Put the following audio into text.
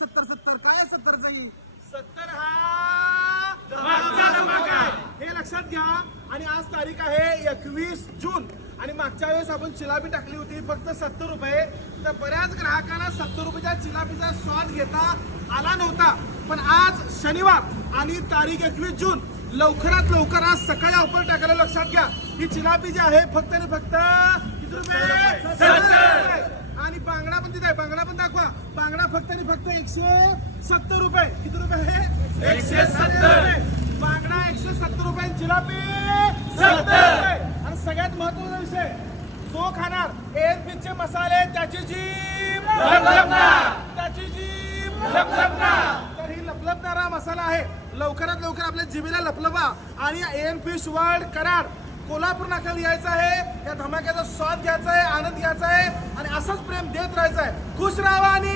70 70 काय 70 जाईल 70 हा हे लक्षात घ्या. आणि आज तारीख आहे 21 जून आणि मागच्या वेळेस आपण चिलापी टाकली होती फक्त 70 रुपये. तर बऱ्याच ग्राहकांना 70 रुपयाच्या चिलापीचा स्वाद घेता आला नव्हता. पण आज शनिवार आणि तारीख 21 जून लवकरात लवकर आज सकाळी ऑफर टाकायला. लक्षात घ्या ही चिलापी जी आहे फक्त आणि फक्त किती रुपये 70. आणि बांगडा पण तिथे आहे, बांगडा पण दाखवा. बांगडा फक्त आणि फक्त 170 रुपये. किती रुपये 170. बांगडा 170 रुपये, जिलापी 70. आणि सगळ्यात महत्वाचा विषय जो खाणार एअरपीचे मसाले त्याची जीभ त्याची जीभ तर ही लपलपणारा मसाला आहे. लवकरात लवकर आपल्या जिभेला लपलपा आणि air fish world Karad Kolhapur नाक्याला यायचं आहे. या धमाक्याचा स्वाद घ्यायचा आहे, आनंद घ्यायचा आहे आणि असंच प्रेम देत राहायचं आहे. खुश राहा आणि